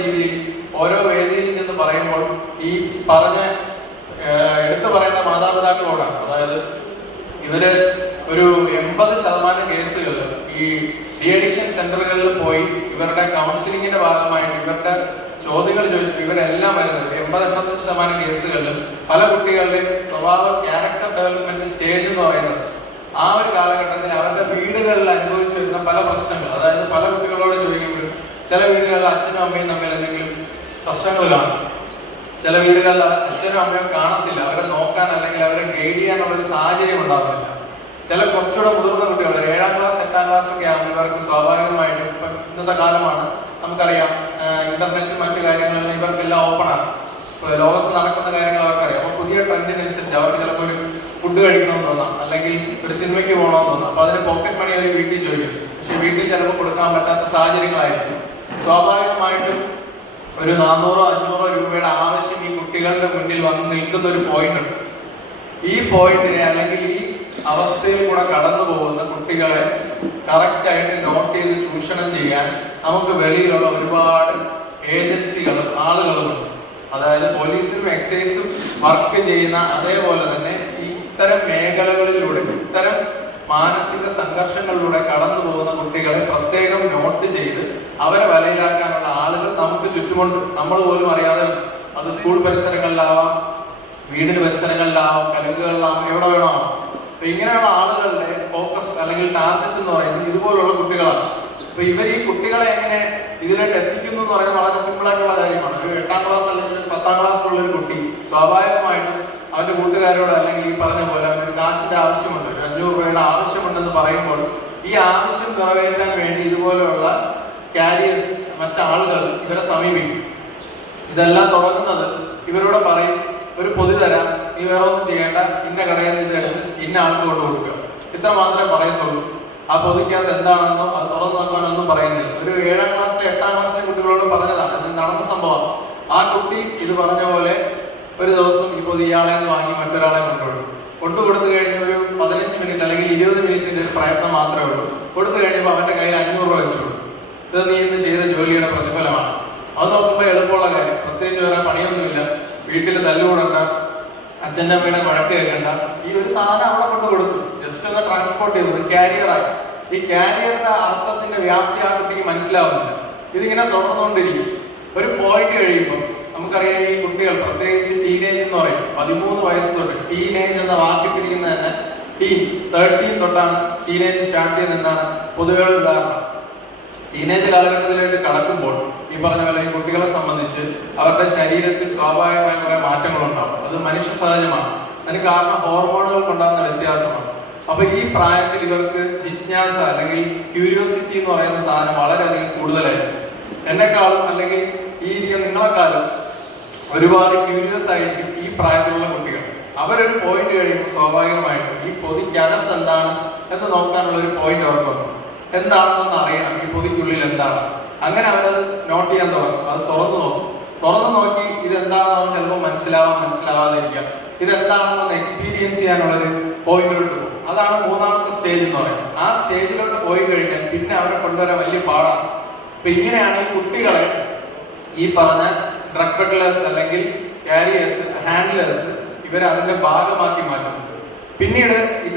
രീതിയിൽ ഓരോ വേദിയിൽ ചെന്ന് പറയുമ്പോൾ ഈ പറഞ്ഞ എടുത്തു പറയുന്ന മാതാപിതാക്കളോടാണ്. അതായത് ഇവര് ഒരു 80% കേസുകൾ ഈ ഡി അഡിക്ഷൻ സെന്ററുകളിൽ പോയി ഇവരുടെ കൗൺസിലിങ്ങിന്റെ ഭാഗമായിട്ട് ഇവരുടെ ചോദ്യങ്ങൾ ചോദിച്ചിട്ട് ഇവരെല്ലാം വരുന്നത് 80-85% കേസുകളിലും പല കുട്ടികളുടെയും സ്വഭാവ ക്യാരക്ടർ ഡെവലപ്മെന്റ് സ്റ്റേജ് എന്ന് പറയുന്നത് ആ ഒരു കാലഘട്ടത്തിൽ അവരുടെ വീടുകളിൽ അനുഭവിച്ചു വരുന്ന പല പ്രശ്നങ്ങൾ. അതായത് പല കുട്ടികളോട് ചോദിക്കുമ്പോഴും ചില വീടുകളിൽ അച്ഛനും അമ്മയും തമ്മിൽ എന്തെങ്കിലും പ്രശ്നങ്ങൾ കാണും, ചില വീടുകളിൽ അച്ഛനും അമ്മയും കാണത്തില്ല, അവരെ നോക്കാൻ അല്ലെങ്കിൽ അവരെ ഗൈഡ് ചെയ്യാനുള്ള ഒരു സാഹചര്യം ഉണ്ടാകുന്നില്ല. ചില കുറച്ചുകൂടെ മുതിർന്ന കുട്ടികൾ 7ാം ക്ലാസ് 8ാം ക്ലാസ് ഒക്കെ ആകുമ്പോൾ ഇവർക്ക് സ്വാഭാവികമായിട്ടും ഇപ്പം ഇന്നത്തെ കാലമാണ്, നമുക്കറിയാം, ഇന്റർനെറ്റും മറ്റു കാര്യങ്ങളെല്ലാം ഇവർക്കെല്ലാം ഓപ്പണാണ്. ലോകത്ത് നടക്കുന്ന കാര്യങ്ങൾ അവർക്കറിയാം. അപ്പൊ പുതിയ ട്രെൻഡിനനുസരിച്ച് അവർക്ക് ചിലപ്പോൾ ഒരു ഫുഡ് കഴിക്കണമെന്ന് തോന്നാം, അല്ലെങ്കിൽ ഒരു സിനിമയ്ക്ക് പോകണമെന്ന് തോന്നാം. അപ്പൊ അതിന് പോക്കറ്റ് മണി അവർ വീട്ടിൽ ചോദിക്കും. പക്ഷെ വീട്ടിൽ ചിലപ്പോൾ കൊടുക്കാൻ പറ്റാത്ത സാഹചര്യങ്ങളായിരിക്കും. സ്വാഭാവികമായിട്ടും ഒരു 400-500 രൂപയുടെ ആവശ്യം ഈ കുട്ടികളുടെ മുന്നിൽ വന്ന് നിൽക്കുന്ന ഒരു പോയിന്റ് ഉണ്ട്. ഈ പോയിന്റിനെ അല്ലെങ്കിൽ ഈ അവസ്ഥയിൽ കൂടെ കടന്നു പോകുന്ന കുട്ടികളെ കറക്റ്റ് ആയിട്ട് നോട്ട് ചെയ്ത് ചൂഷണം ചെയ്യാൻ നമുക്ക് വെളിയിലുള്ള ഒരുപാട് ഏജൻസികളും ആളുകളുമുണ്ട്. അതായത് പോലീസിനും എക്സൈസും വർക്ക് ചെയ്യുന്ന അതേപോലെ തന്നെ ഇത്തരം മേഖലകളിലൂടെ ഇത്തരം മാനസിക സംഘർഷങ്ങളിലൂടെ കടന്നു പോകുന്ന കുട്ടികളെ പ്രത്യേകം നോട്ട് ചെയ്ത് അവരെ വലയിലാക്കാനുള്ള ആളുകൾ നമുക്ക് ചുറ്റുമുണ്ട്. നമ്മൾ പോലും അറിയാതെ, അത് സ്കൂൾ പരിസരങ്ങളിലാവാം, വീടിന് പരിസരങ്ങളിലാവാം, കലുങ്കുകളിലാവാം, എവിടെ വേണമാവാം. അപ്പൊ ഇങ്ങനെയുള്ള ആളുകളുടെ ഫോക്കസ് അല്ലെങ്കിൽ ടാർഗറ്റ് എന്ന് പറയുന്നത് ഇതുപോലുള്ള കുട്ടികളാണ്. അപ്പൊ ഇവർ ഈ കുട്ടികളെ എങ്ങനെ ഇതിലോട്ട് എത്തിക്കുന്നു എന്ന് പറയുന്നത് വളരെ സിമ്പിൾ ആയിട്ടുള്ള കാര്യമാണ്. ഒരു 8ാം ക്ലാസ് അല്ലെങ്കിൽ 10ാം ക്ലാസ്സിലുള്ള ഒരു കുട്ടി സ്വാഭാവികമായിട്ടും അവന്റെ കൂട്ടുകാരോട് അല്ലെങ്കിൽ ഈ പറഞ്ഞ പോലെ അവന് കാശിന്റെ ആവശ്യമുണ്ട്, 500 രൂപയുടെ ആവശ്യമുണ്ടെന്ന് പറയുമ്പോൾ ഈ ആവശ്യം നിറവേറ്റാൻ വേണ്ടി ഇതുപോലെയുള്ള കാരിയേഴ്സ് മറ്റാളുകൾ ഇവരെ സമീപിക്കും. ഇതെല്ലാം തുടങ്ങുന്നത് ഇവരോട് പറയും, ഒരു പൊതി തരാം, നീ വേറെ ഒന്നും ചെയ്യേണ്ട, ഇന്ന കടയിൽ നിന്ന് എടുത്ത് ഇന്ന ആൾക്ക് കൊണ്ട് കൊടുക്കുക, ഇത്ര മാത്രമേ പറയുന്നുള്ളൂ. ആ പൊതിക്കകത്ത് എന്താണെന്നോ അത് തുറന്നു നോക്കാനൊന്നും പറയുന്നില്ല. ഒരു 7ാം ക്ലാസ്സിലെ 8ാം ക്ലാസ്സിലെ കുട്ടികളോട് പറഞ്ഞതാണ്, ഇത് നടന്ന സംഭവം. ആ കുട്ടി ഇത് പറഞ്ഞ പോലെ ഒരു ദിവസം ഈ പൊതി ഇയാളെ വാങ്ങി മറ്റൊരാളെ കൊണ്ടുകൊടുത്തു കഴിഞ്ഞ ഒരു 15 മിനിറ്റ് അല്ലെങ്കിൽ 20 മിനിറ്റിന്റെ ഒരു പ്രയത്നം മാത്രമേ ഉള്ളൂ. കൊടുത്തു കഴിഞ്ഞപ്പോൾ അവന്റെ കയ്യിൽ 500 രൂപ വെച്ചു കൊടുക്കും. ഇത് നീ ഇന്ന് ചെയ്ത ജോലിയുടെ പ്രതിഫലമാണ്. അത് നോക്കുമ്പോൾ എളുപ്പമുള്ള കാര്യം, പ്രത്യേകിച്ച് വേറെ പണിയൊന്നുമില്ല, വീട്ടിൽ തല്ലുകൂടണ്ട, അച്ഛൻ്റെ അമ്മയുടെ വഴക്ക് കേൾക്കണ്ട. ഈ ഒരു സാധനം അവിടെ കൊണ്ട് കൊടുത്തു, ജസ്റ്റ് ഒന്ന് ട്രാൻസ്പോർട്ട് ചെയ്തു, കാരിയറായി. ഈ കാരിയറിന്റെ അർത്ഥത്തിന്റെ വ്യാപ്തി ആ കുട്ടിക്ക് മനസ്സിലാവുന്നില്ല. ഇതിങ്ങനെ തുടർന്നുകൊണ്ടിരിക്കും. ഒരു പോയിന്റ് കഴിയുമ്പോൾ നമുക്കറിയാം, ഈ കുട്ടികൾ പ്രത്യേകിച്ച് ടീനേജ് എന്ന് പറയും, 13 വയസ്സ് തൊട്ട് ടീനേജ് എന്ന വാക്കിട്ടിരിക്കുന്നത് തന്നെ 13 തൊട്ടാണ് ടീനേജ് സ്റ്റാർട്ട് ചെയ്യുന്നത് എന്നാണ് പൊതുവെ ഉദാഹരണം. ടീനേജ് കാലഘട്ടത്തിലേക്ക് കടക്കുമ്പോൾ ഈ പറഞ്ഞ പോലെ ഈ കുട്ടികളെ സംബന്ധിച്ച് അവരുടെ ശരീരത്തിൽ സ്വാഭാവികമായ കുറെ മാറ്റങ്ങൾ ഉണ്ടാകും. അത് മനുഷ്യ സഹജമാണ്. അതിന് കാരണം ഹോർമോണുകൾ കൊണ്ടാകുന്ന വ്യത്യാസമാണ്. അപ്പൊ ഈ പ്രായത്തിൽ ഇവർക്ക് ജിജ്ഞാസ അല്ലെങ്കിൽ ക്യൂരിയോസിറ്റി എന്ന് പറയുന്ന സാധനം വളരെയധികം കൂടുതലായിരിക്കും. എന്നെക്കാളും അല്ലെങ്കിൽ ഈ നിങ്ങളെക്കാളും ഒരുപാട് ക്യൂരിയസ് ആയിരിക്കും ഈ പ്രായത്തിലുള്ള കുട്ടികൾ. അവരൊരു പോയിന്റ് കഴിയുമ്പോൾ സ്വാഭാവികമായിട്ടും ഈ പൊതിക്കകത്ത് എന്താണ് എന്ന് നോക്കാനുള്ള ഒരു പോയിന്റ് അവർക്ക് വന്നു. എന്താണെന്നൊന്ന് അറിയണം, ഈ പൊതിക്കുള്ളിൽ എന്താണ്. അങ്ങനെ അവരത് നോട്ട് ചെയ്യാൻ തുടങ്ങും. അത് തുറന്നു നോക്കി ഇതെന്താണെന്ന് ചിലപ്പോൾ മനസ്സിലാവാതിരിക്കാം. ഇതെന്താണെന്നൊന്ന് എക്സ്പീരിയൻസ് ചെയ്യാനുള്ളൊരു പോയിന്റിലോട്ട് പോകും. അതാണ് 3ാമത്തെ സ്റ്റേജ് എന്ന് പറയുന്നത്. ആ സ്റ്റേജിലോട്ട് പോയി കഴിഞ്ഞാൽ പിന്നെ അവരെ കൊണ്ടുവരാൻ വലിയ പാടാണ്. അപ്പൊ ഇങ്ങനെയാണ് ഈ കുട്ടികളെ ഈ പറഞ്ഞ ഡ്രഗ് പെഡ്ലേഴ്സ് അല്ലെങ്കിൽ കാരിയേഴ്സ്, ഹാൻഡ്ലേഴ്സ് ഇവരെ അതിന്റെ ഭാഗമാക്കി മാറ്റുന്നത്. പിന്നീട് ഇത്